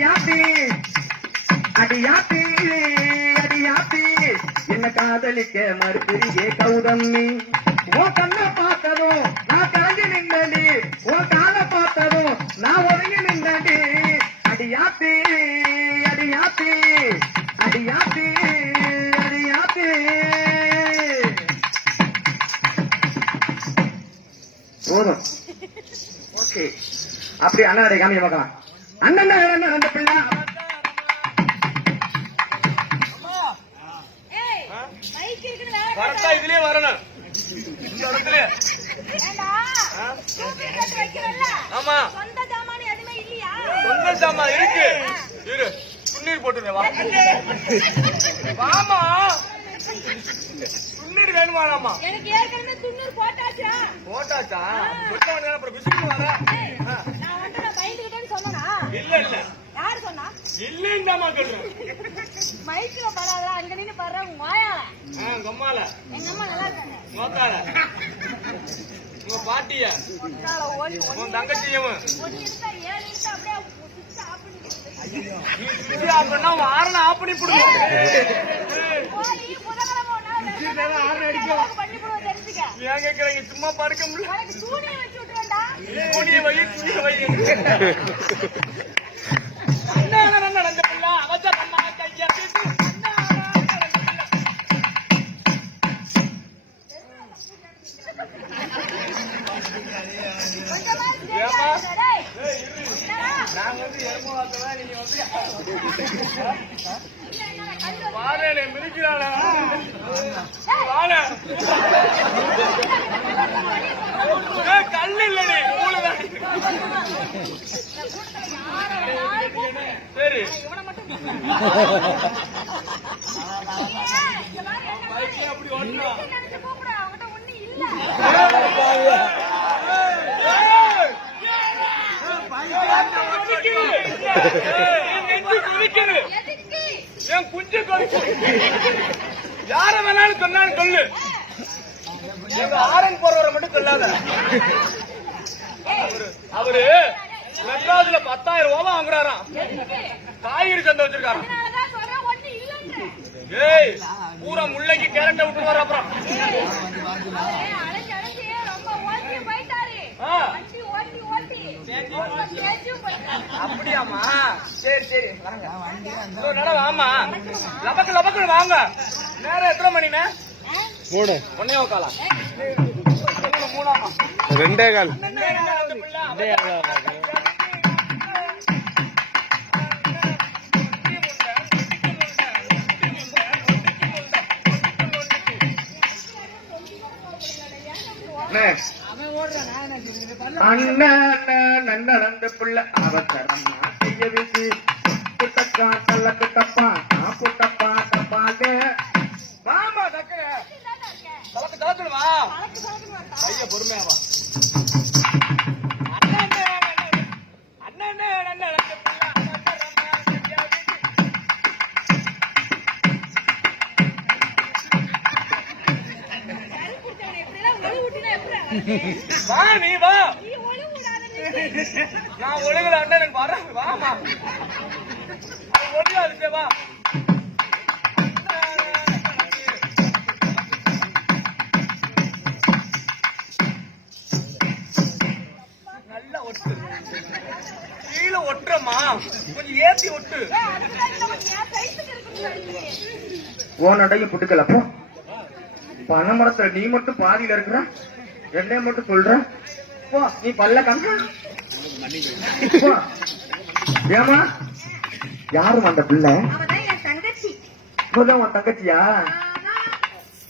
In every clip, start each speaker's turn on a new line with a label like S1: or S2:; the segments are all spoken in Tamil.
S1: அடியாத்தி அடியாத்தி அடியாத்தி என்ன காதலிக்க மறுபடியே கௌதம்மி ஓ கண்ணை பார்த்ததும் நான் கலங்கி நின்னடி ஓ கால பார்த்ததும் நான் ஒதுங்கி நின்னடி அடியாத்தி அடியாத்தி அடியாத்தி அடியாத்தி போதும் ஓகே. அப்படி அண்ணாடை காமிக்க பார்க்கலாம் அண்ணன் அண்ணன் அந்த பிள்ளை.
S2: கரெக்டா. இதுலயே வரணும். இந்த இடத்துல? ஆமா.
S3: சொந்த ஜாமான் எதுவுமே இல்லையா?
S2: சொந்த சாமா இருக்கு. இரு. போட்டுருங்க வா. வாமா. சுண்ணீர் வேணுமா நாமா
S3: எனக்கு ஏற்கனவே துண்ணூறு போட்டாச்சா?
S2: போட்டாச்சா? வேண்டியது அப்புறம் விசிட்டு வர
S3: ஏய், நான் வந்துட்டு நான் பயந்துகிட்டேன்னு சொன்னனா?
S2: இல்ல இல்ல
S3: யாரு சொன்னா?
S2: இல்லைந்தாமா சொல்றேன்
S3: மைக்ல படாதடா, அங்க நின்னு பாரு, உன் வாயால.
S2: கம்மால
S3: எங்க அம்மா நல்லா இருக்காங்க.
S2: நோக்கால உங்க பாட்டிய. உன் தங்கச்சியும்
S3: ஒண்ணு எடுத்தா ஏழு எடுத்தா அப்படியே சுவிட்ச்
S2: நாங்க வந்து எலும்பு வார்த்தை நீங்க வந்து
S3: இல்ல, என்னடா, கல்லு வந்து-
S2: வாழை மிதிக்கிறாள வாழை கல்லு இல்லடி மூளைதான். சரி
S3: இவனை மட்டும் ஏய், இந்த மாதிரி என்ன
S2: பைக்ல அப்படி ஓட்டுறா
S3: இருக்குன்னு நினைச்சு கூப்பிடு, அவன்கிட்ட ஒண்ணும் இல்ல. எதுக்கு?
S2: என் குஞ்சு யார வேணாலும் சொன்னாலும் சொல்லு எங்க ஆரன் போறவரை மட்டும் சொல்லாத அவரு- மெட்ராஸ்ல பத்தாயிரம் ரூபாய் வாங்குறாராம்? காய்கறி சந்தை வச்சிருக்காராம். ஏய் பூரா முள்ளைக்கு கேரட்டை விட்டு வர அப்புறம் அப்படியாமா சரி சரி. வாங்க. வாமா லபக்கு லபக்கு வாங்க. நேரம் எத்தனை மணிண்ணே
S4: மூணு.
S2: ஒன்னே காலா? மூணாமா
S4: ரெண்டே கால்.
S1: அண்ணன் நன்னடந்து பிள்ளை அவசரம் செய்ய வச்சு புட்டக்கா கல்லக்கு தப்பா புட்டப்பா தப்பாது
S2: வாமா டக்குனு தலக்கு ஐயா வா நீ வா. நான் ஒழுங்குல அண்ணனுக்கு வரேன் வாமா அது ஒழியாது வா. நல்லா ஒட்டு. கீழே ஒட்டுறமா கொஞ்சம் ஏத்தி ஒட்டு.
S1: ஓ நடைய புட்டுக்கல போ. பனைமரத்துல நீ மட்டும் பாதியில இருக்கிற? என்னைய மட்டும் சொல்ற. போ நீ பல்ல காம போ. ஏம்மா? யாரும் அந்த பிள்ளை?
S3: தங்கச்சி.
S1: இப்பதான் உன் தங்கச்சியா?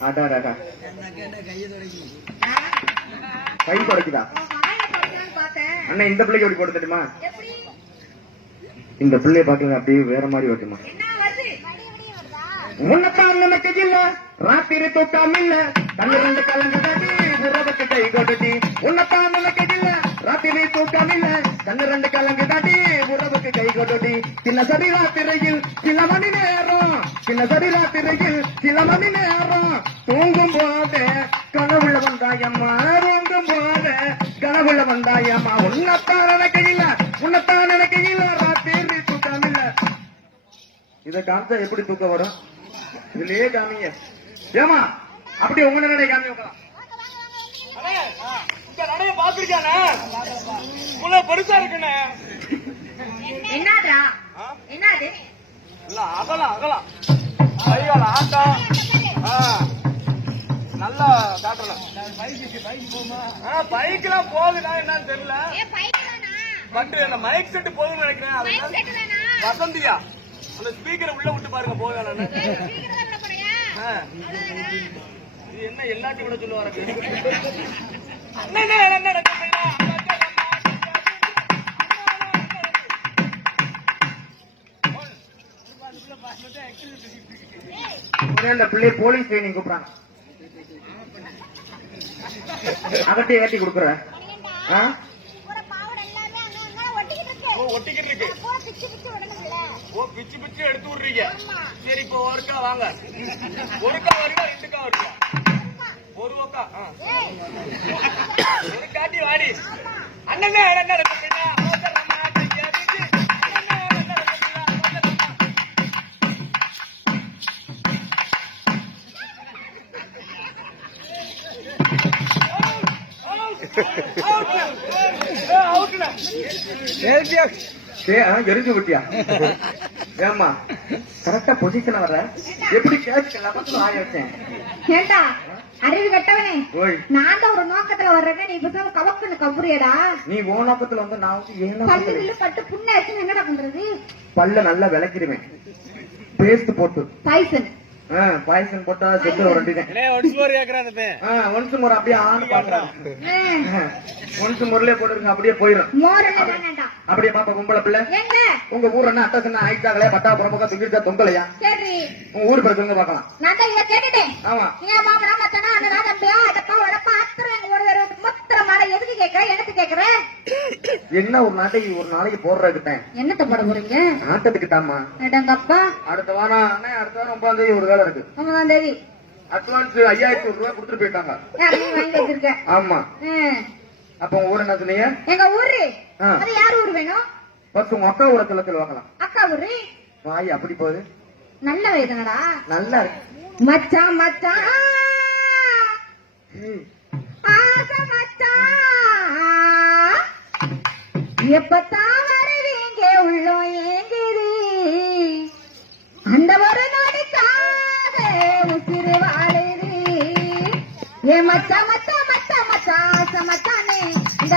S1: அடாடாடா கை தொடக்குதா? அண்ணன் இந்த பிள்ளைக்கு எப்படி போட தெரியுமா? இந்த பிள்ளைய பாக்க அப்படியே வேற மாதிரி ஓட்டுமா உன்னத்தான் நமக்கு இல்ல ராத்திரி தூக்கம் இல்ல. பன்னிரண்டு கலங்குதடி. உறவுக்கு கை கொடுடி உன்னத்தான் நமக்கு ராத்திரி தூக்கம் இல்ல. பன்னிரண்டு தாட்டி உறவுக்கு கை கொடுடி சின்ன சரி ராத்திரையில் சில மணி நேரம். சின்ன சரி ராத்திரையில் சில மணி நேரம். தூங்கும் போது கனவுள்ள வந்தாயம்மா தூங்கும் போது கனவுள்ள வந்தாயம்மா உன்னத்தான் எனக்கு உன்னத்தான் எனக்கு ராத்திரி தூக்கம் இத காமிச்சா எப்படி தூக்கம் வரும்? இதுலயே காமிங்க. ஏமா அப்படி உங்க நிலையை காமி
S2: இவ்வளவு பெருசா இருக்குண்ணே.
S3: என்னடா
S2: ஆ?
S3: என்னது?
S2: இல்ல அகலாம் அகலாம். கைகால ஆட்டம் ஆ, நல்லா காட்டலாம் பைக்லாம் போகுதா என்னன்னு தெரியல. பட் மைக் செட் போகுதுன்னு நினைக்கிறேன். என்ன? வசந்தியா? அந்த ஸ்பீக்கரை உள்ள விட்டு பாருங்க போக
S3: சீக்கிரம் விட போறியா?
S2: இது என்ன எல்லாத்தையும் கூட சொல்லுவாரு அண்ணே, அண்ணே,
S1: அந்த பிள்ளை போலீஸ் ட்ரைனிங் கூப்பிடுறாங்க. அதட்டி ஏத்தி கொடுக்குறேன். ஆ?
S3: கூட பாவட எல்லாமே அங்க அங்க ஒட்டிக்கிட்டு இருக்கு.
S2: ஓ, ஒட்டிக்கிட்டு இருக்கு.
S3: கூட பிச்சு பிச்சு விடணும்ல.
S2: ஓ பிச்சு பிச்சு எடுத்து விடுறீங்க. சரி இப்போ ஒருக்கா வாங்க. ஒருக்கா வருவா ரெண்டுக்கா வருவா ஒரு ஒக்கா ஒரு காட்டி வாடி. அண்ணனே அண்ணனே
S1: எரிஞ்சு விட்டியா ஏமா கரெக்டா பொசிஷன் வர்ற? எப்படி கேட்ச் லபத்துல ஆய வச்சேன்?
S3: ஏண்டா அறிவு கட்டவனே.
S1: ஓய்.
S3: நான் தான் ஒரு நோக்கத்துல வர்றேன் நீ கவக்குன்னு கவுரியடா
S1: நீ ஓ நோக்கத்துல வந்து நான் வந்து ஏன்
S3: பல்லு பட்டு புண்ணாச்சு என்னடா பண்றது?
S1: பல்ல நல்லா விளக்கிடுவேன். பேஸ்ட் போட்டு.
S3: பாய்சன்
S1: பாய்சன் போட்டா செத்து வரண்டிதான் ஒன்ஸ் முறை அப்படியே ஆணு பாக்குறாங்க ஒன்ஸ் முறையிலே போட்டுருங்க அப்படியே போயிடும் அப்படியே பாப்பா கும்பல பிள்ளை.
S3: எங்க?
S1: உங்க ஊர் என்ன அட்டை சின்ன ஆயிட்டாங்களே பட்டா புறம்பக்கா துங்கிருச்சா தொங்கலையா? உங்க ஊர் பேர் சொல்லுங்க பாக்கலாம்
S3: நான் தான் இதை கேட்டுட்டேன்
S1: ஆமா.
S3: ஏன் மாமனா மத்தனா அண்ணனா தம்பியா? அதப்பா உடப்பா அத்தனை ஒரு எதுக்கு கேட்கற எனக்கு கேட்கற
S1: என்ன ஒரு நாளைக்கு ஒரு நாளைக்கு போடுறதுக்கிட்டேன்
S3: என்னத்த போட போறீங்க?
S1: நாட்டத்துக்கிட்டாமா
S3: எடங்கப்பா
S1: அடுத்த வாரம் அண்ணே அடுத்த வாரம் ஒன்பதாம் தேதி ஒரு வேலை இருக்கு.
S3: ஒன்பதாம் தேதி.
S1: அட்வான்ஸ் ஐயாயிரத்தி ஒரு ரூபாய் கொடுத்துட்டு போயிட்டாங்க. ஆமா. அப்ப உங்க ஊர் என்ன சொன்னீங்க
S3: எங்க ஊரு. அது யார் ஊர் வேணும்?
S1: ஃபர்ஸ்ட் உங்க அக்கா ஊரை சொல்லத்தில் வாங்கலாம்.
S3: அக்கா ஊரு?
S1: வாய் அப்படி போகுது.
S3: நல்ல வயதுங்கடா.
S1: நல்லா இருக்கு.
S3: மச்சான் மச்சான். ஆசை மச்சான் எப்பத்தான் வருவீங்க உள்ளோ ஏங்குது? அந்த ஒரு நொடிக்காக உசிறு வாழுது. ஏ மச்சா மச்சா மச்சா மச்சா ஆசை இந்த